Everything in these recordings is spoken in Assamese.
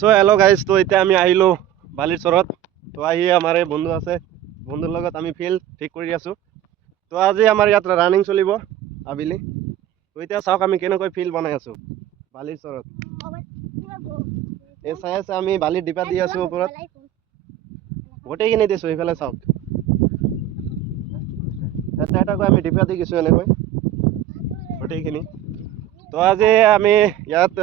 সো হেল্ল' গাইজ, তো এতিয়া আমি আহিলোঁ বালিৰ চৰত। তো আহি আমাৰ এই বন্ধু আছে, বন্ধুৰ লগত আমি ফিল্ড ঠিক কৰি আছোঁ। তো আজি আমাৰ ইয়াত ৰানিং চলিব আবেলি। তো এতিয়া চাওক আমি কেনেকৈ ফিল্ড বনাই আছোঁ বালিৰ চৰত। এই চাই আছে আমি বালিৰ ডিপা দি আছোঁ ওপৰত, গোটেইখিনি দিছোঁ। এইফালে চাওক, এটা এটাকৈ আমি ডিপা দি গৈছোঁ এনেকৈ গোটেইখিনি। তো আজি আমি ইয়াত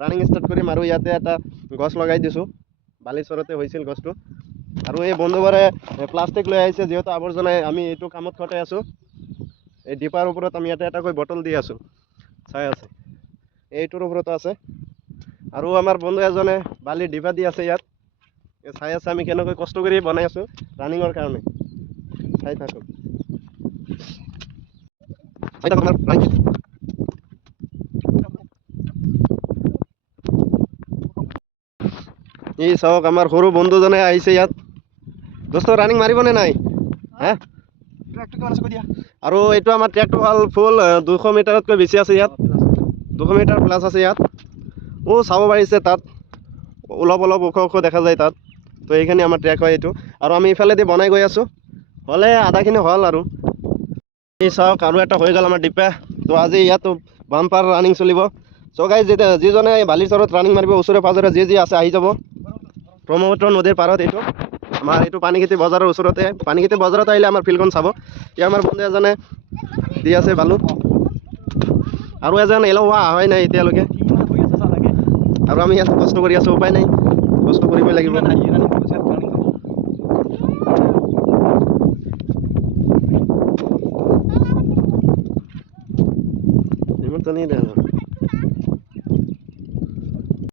ৰানিং ষ্টাৰ্ট কৰিম আৰু ইয়াতে এটা গছ লগাই দিছোঁ। বালিৰ চৰতে হৈছিল গছটো। আৰু এই বন্ধুবোৰে প্লাষ্টিক লৈ আহিছে, যিহেতু আৱৰ্জনাই আমি এইটো কামত খটাই আছোঁ। এই ডিপাৰ ওপৰত আমি ইয়াতে এটাকৈ বটল দি আছোঁ, চাই আছে এইটোৰ ওপৰতো আছে। আৰু আমাৰ বন্ধু এজনে বালিৰ ডিপা দি আছে ইয়াত, চাই আছে আমি কেনেকৈ কষ্ট কৰি বনাই আছোঁ ৰানিঙৰ কাৰণে। চাই থাকক, চাই থাকক আমাৰ ৰানিং। এই চাওক আমাৰ সৰু বন্ধুজনে আহিছে ইয়াত। দোস্ত ৰানিং মাৰিবনে নাই? হে, আৰু এইটো আমাৰ ট্ৰেকটো হ'ল ফুল 200 মিটাৰতকৈ বেছি আছে ইয়াত, 200 মিটাৰ প্লাছ আছে ইয়াত। চাব পাৰিছে তাত অলপ অলপ ওখ ওখ দেখা যায় তাত। তো এইখিনি আমাৰ ট্ৰেক হয় এইটো, আৰু আমি ইফালেদি বনাই গৈ আছোঁ। হ'লে আধাখিনি হ'ল আৰু এই চাওক আৰু এটা হৈ গ'ল আমাৰ ডিপা। তো আজি ইয়াত বাম্পাৰ ৰানিং চলিব। চ' গাইজ, যিজনে বালিৰ চৰত ৰানিং মাৰিব, ওচৰে পাঁজৰে যি যি আছে আহি যাব। ব্ৰহ্মপুত্ৰ নদীৰ পাৰত এইটো আমাৰ, এইটো পানীখেতি বজাৰৰ ওচৰতে। পানীখেতি বজাৰত আহিলে আমাৰ ফিল্ডখন চাব। এতিয়া আমাৰ বন্ধু এজনে দি আছে বালু, আৰু এজন এলেহুৱা অহাই নাই এতিয়ালৈকে। আৰু আমি ইয়াত কষ্ট কৰি আছোঁ, উপায় নাই, কষ্ট কৰিবই লাগিব। ইমান তো নেই দেখা।